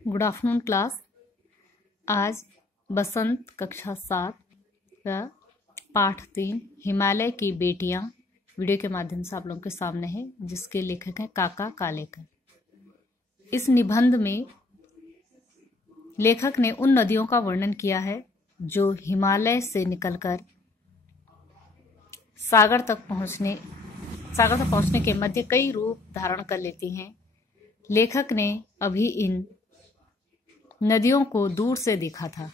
Good afternoon class. आज बसंत कक्षा 7 का पाठ 3 हिमालय की बेटियां वीडियो के माध्यम से आप लोगों के सामने है, जिसके लेखक हैं काका कालेकर। इस निबंध में लेखक ने उन नदियों का वर्णन किया है जो हिमालय से निकलकर सागर तक पहुंचने के मध्य कई रूप धारण कर लेती हैं। लेखक ने अभी इन नदियों को दूर से देखा था।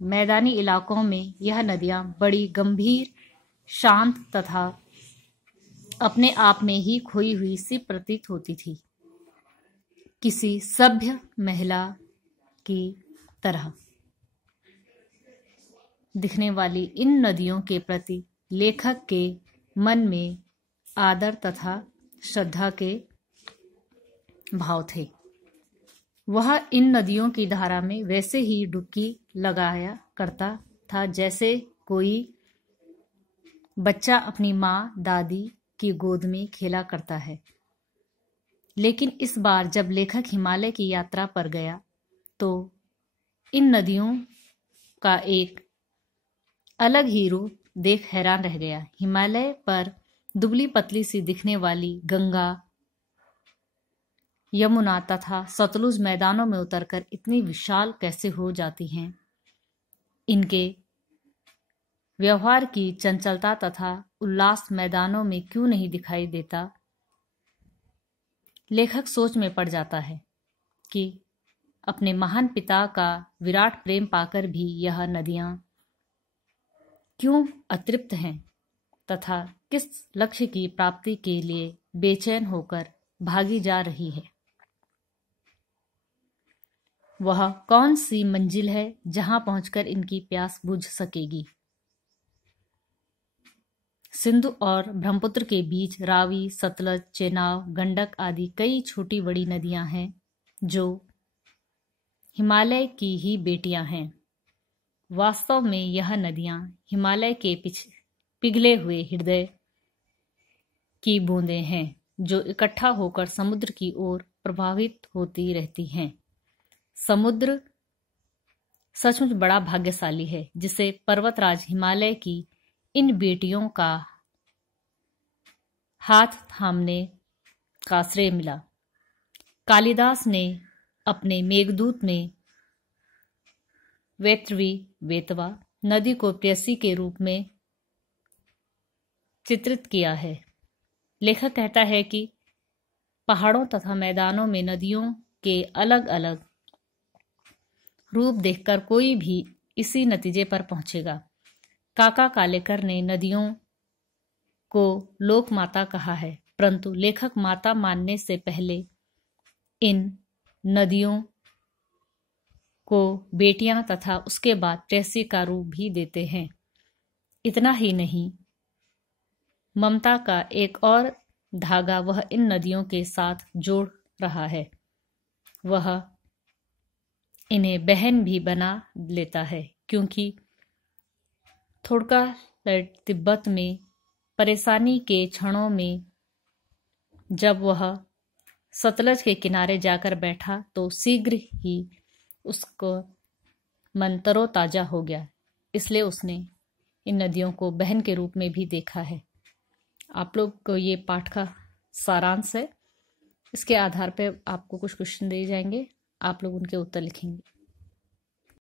मैदानी इलाकों में यह नदियां बड़ी गंभीर, शांत तथा अपने आप में ही खोई हुई सी प्रतीत होती थी, किसी सभ्य महिला की तरह। दिखने वाली इन नदियों के प्रति लेखक के मन में आदर तथा श्रद्धा के भाव थे। वह इन नदियों की धारा में वैसे ही डुबकी लगाया करता था जैसे कोई बच्चा अपनी माँ दादी की गोद में खेला करता है। लेकिन इस बार जब लेखक हिमालय की यात्रा पर गया तो इन नदियों का एक अलग ही रूप देख हैरान रह गया। हिमालय पर दुबली पतली सी दिखने वाली गंगा, यमुना तथा सतलुज मैदानों में उतरकर इतनी विशाल कैसे हो जाती हैं। इनके व्यवहार की चंचलता तथा उल्लास मैदानों में क्यों नहीं दिखाई देता। लेखक सोच में पड़ जाता है कि अपने महान पिता का विराट प्रेम पाकर भी यह नदियां क्यों अतृप्त हैं तथा किस लक्ष्य की प्राप्ति के लिए बेचैन होकर भागी जा रही है। वह कौन सी मंजिल है जहां पहुंचकर इनकी प्यास बुझ सकेगी। सिंधु और ब्रह्मपुत्र के बीच रावी, सतलज, चेनाब, गंडक आदि कई छोटी बड़ी नदियां हैं जो हिमालय की ही बेटियां हैं। वास्तव में यह नदियां हिमालय के पिघले हुए हृदय की बूंदें हैं जो इकट्ठा होकर समुद्र की ओर प्रवाहित होती रहती हैं। समुद्र सचमुच बड़ा भाग्यशाली है जिसे पर्वतराज हिमालय की इन बेटियों का हाथ थामने का श्रेय मिला। कालिदास ने अपने मेघदूत में वैतरवी वेतवा नदी को प्रेयसी के रूप में चित्रित किया है। लेखक कहता है कि पहाड़ों तथा मैदानों में नदियों के अलग अलग रूप देखकर कोई भी इसी नतीजे पर पहुंचेगा। काका कालेकर ने नदियों को लोक माता कहा है, परंतु लेखक माता मानने से पहले इन नदियों को बेटियां तथा उसके बाद प्रेयसी का रूप भी देते हैं। इतना ही नहीं, ममता का एक और धागा वह इन नदियों के साथ जोड़ रहा है। वह इन्हें बहन भी बना लेता है, क्योंकि थोड़का तिब्बत में परेशानी के क्षणों में जब वह सतलज के किनारे जाकर बैठा तो शीघ्र ही उसको मन तरोताजा हो गया। इसलिए उसने इन नदियों को बहन के रूप में भी देखा है। आप लोग को ये पाठ का सारांश है। इसके आधार पर आपको कुछ क्वेश्चन दिए जाएंगे, आप लोग उनके उत्तर लिखेंगे।